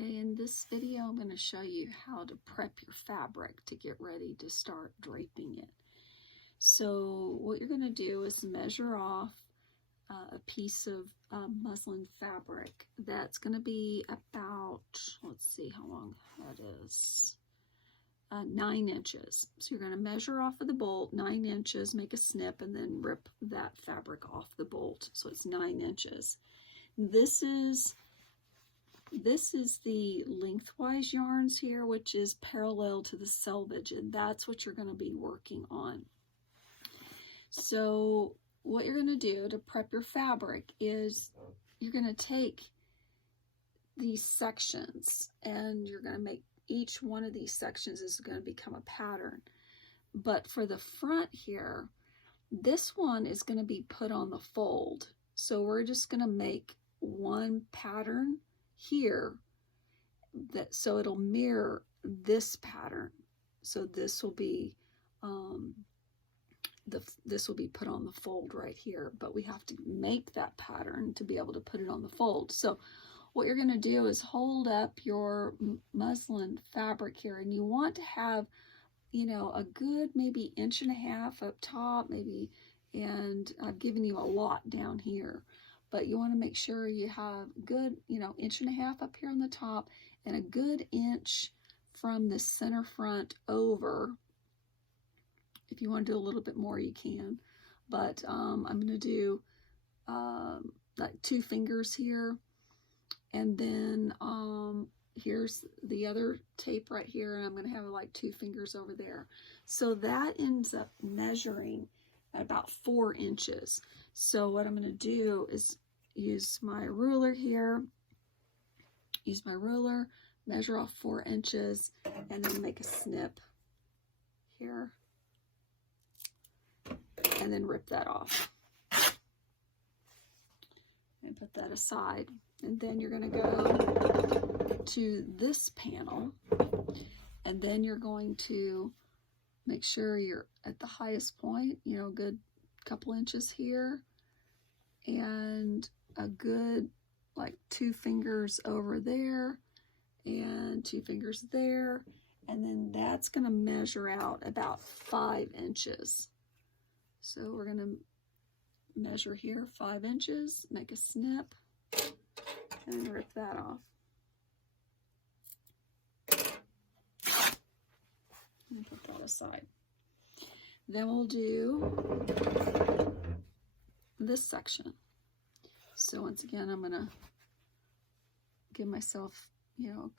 Okay, in this video, I'm going to show you how to prep your fabric to get ready to start draping it. So what you're going to do is measure off a piece of muslin fabric that's going to be about, let's see how long that is, 9 inches. So you're going to measure off of the bolt 9 inches, make a snip, and then rip that fabric off the bolt. So it's 9 inches. This is the lengthwise yarns here, which is parallel to the selvage, and that's what you're going to be working on. So what you're going to do to prep your fabric is you're going to take these sections and you're going to make each one of these sections is going to become a pattern. But for the front here, this one is going to be put on the fold. So we're just going to make one pattern here so it'll mirror this pattern. So this will be this will be put on the fold right here, but we have to make that pattern to be able to put it on the fold. So what you're going to do is hold up your muslin fabric here, and you want to have, you know, a good maybe 1.5 inches up top, maybe, and I've given you a lot down here. But you want to make sure you have good, you know, 1.5 inches up here on the top and a good inch from the center front over. If you want to do a little bit more, you can. But I'm going to do like 2 fingers here. And then here's the other tape right here. And I'm going to have like 2 fingers over there. So that ends up measuring at about 4 inches. So what I'm going to do is use my ruler here, measure off 4 inches, and then make a snip here, and then rip that off. And put that aside. And then you're going to go to this panel, and then you're going to make sure you're at the highest point, you know, a good couple inches here, and a good like 2 fingers over there and 2 fingers there, and then that's going to measure out about 5 inches. So we're going to measure here 5 inches, make a snip, and rip that off. And put that aside. Then we'll do this section. So once again, I'm going to give myself, you know,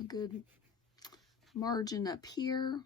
a good margin up here,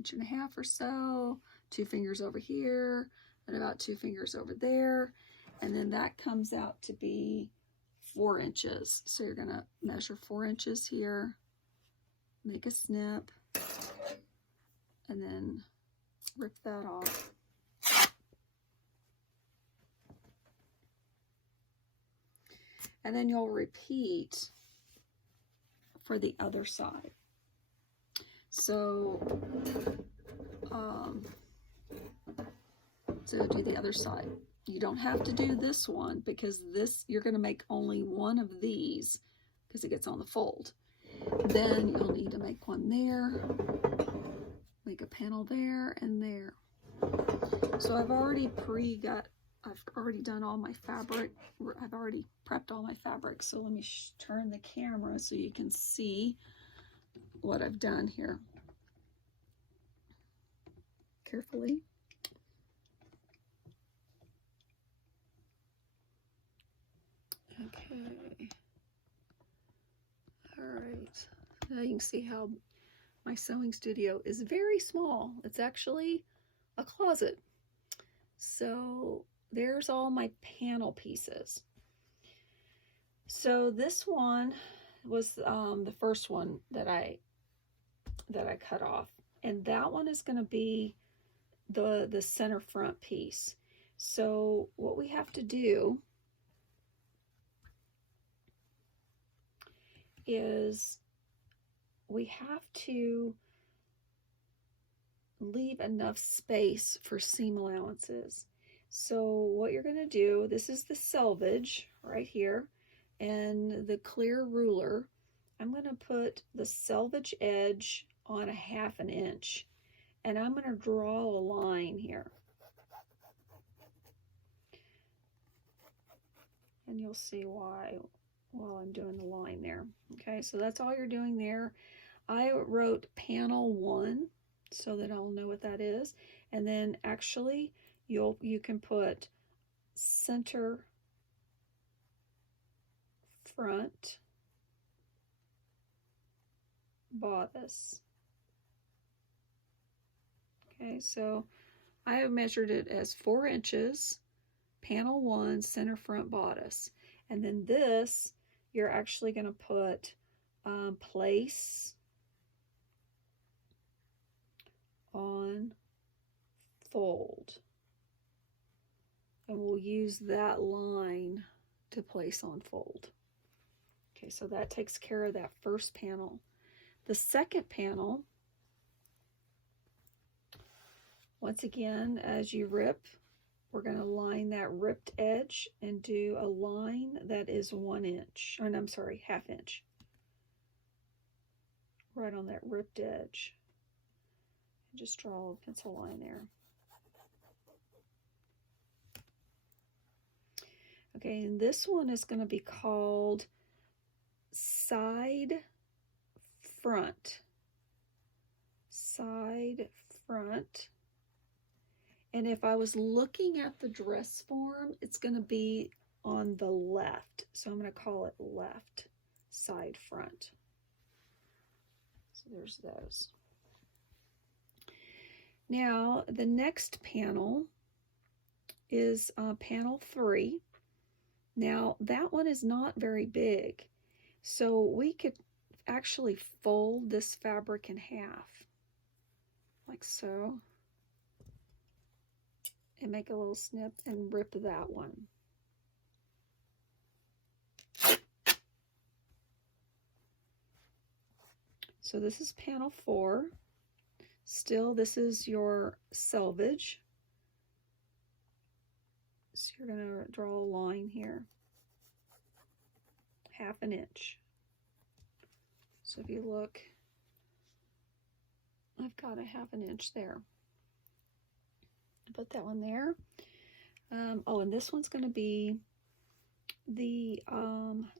1.5 inches or so, 2 fingers over here, and about 2 fingers over there. And then that comes out to be 4 inches. So you're going to measure 4 inches here, make a snip, and then rip that off. And then you'll repeat for the other side. So, do the other side. You don't have to do this one, because this, you're going to make only one of these because it gets on the fold. Then you'll need to make one there, make a panel there and there. So I've already done all my fabric. I've already prepped all my fabric. So let me turn the camera so you can see what I've done here. Carefully. Okay. All right. Now you can see how my sewing studio is very small. It's actually a closet. So there's all my panel pieces. So this one was the first one that I cut off, and that one is going to be the center front piece. So what we have to do is we have to leave enough space for seam allowances. So what you're going to do, this is the selvage right here, and the clear ruler going to put the selvage edge on a 1/2 inch, and I'm going to draw a line here. And you'll see why while I'm doing the line there. Okay, so that's all you're doing there. I wrote panel 1 so that I'll know what that is. And then actually you can put center front bodice. Okay, so I have measured it as 4 inches, panel 1, center front bodice. And then this, you're actually going to put place on fold. And we'll use that line to place on fold. Okay, so that takes care of that first panel. The second panel, once again, as you rip, we're going to line that ripped edge and do a line that is 1 inch, or I'm sorry, 1/2 inch. Right on that ripped edge. And just draw a pencil line there. Okay, and this one is going to be called side front. Side front. And if I was looking at the dress form, it's going to be on the left. So I'm going to call it left side front. So there's those. Now, the next panel is panel 3. Now, that one is not very big. So we could actually fold this fabric in half, like so. And make a little snip and rip that one. So this is panel 4. Still, this is your selvage. So you're going to draw a line here, 1/2 inch. So if you look, I've got a 1/2 inch there. Put that one there. Oh, and this one's going to be the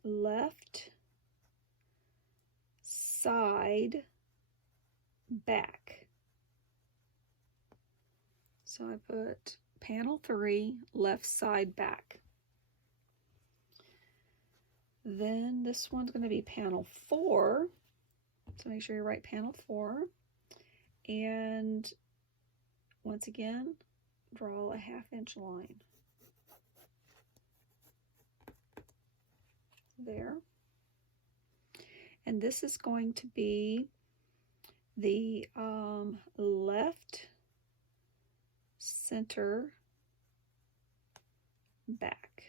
left side back. So I put panel 3, left side back. Then this one's going to be panel 4. So make sure you write panel 4. And once again, draw a 1/2 inch line there. And this is going to be the left center back.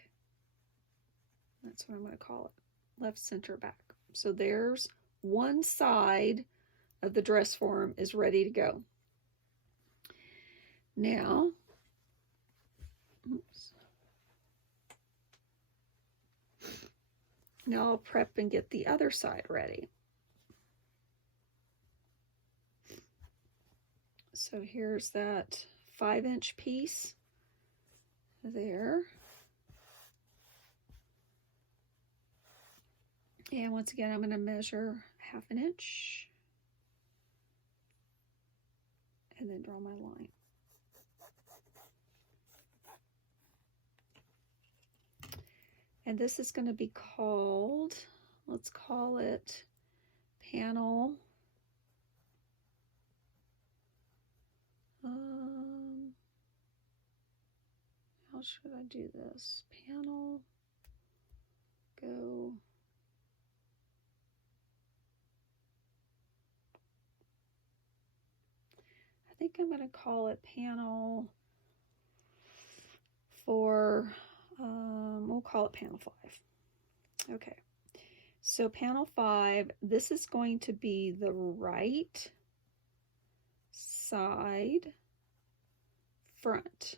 That's what I'm going to call it, left center back. So there's one side of the dress form is ready to go. Now, oops. Now I'll prep and get the other side ready. So here's that 5-inch piece there. And once again, I'm going to measure 1/2 inch and then draw my line. And this is going to be called, let's call it panel, how should I do this? Panel, go, I think I'm going to call it panel 4, we'll call it panel 5. Okay, so panel 5, this is going to be the right side front.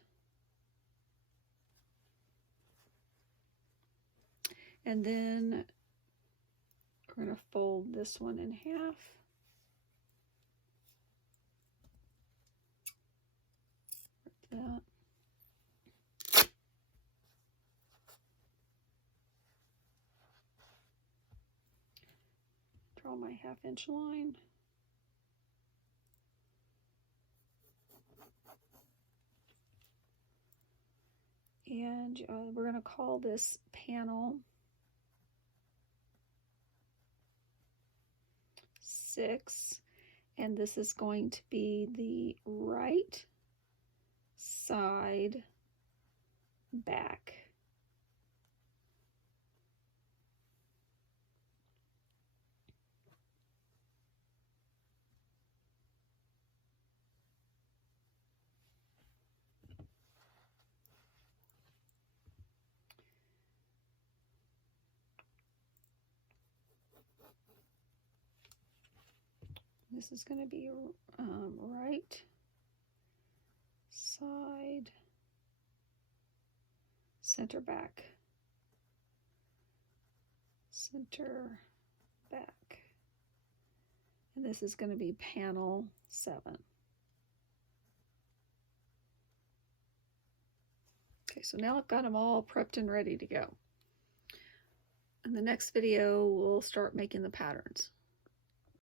And then We're going to fold this one in half. Like that. Draw my 1/2 inch line. And we're going to call this panel 6, and this is going to be the right side back. This is going to be right side center back, center back, and this is going to be panel 7. Okay, so now I've got them all prepped and ready to go. In the next video, we'll start making the patterns.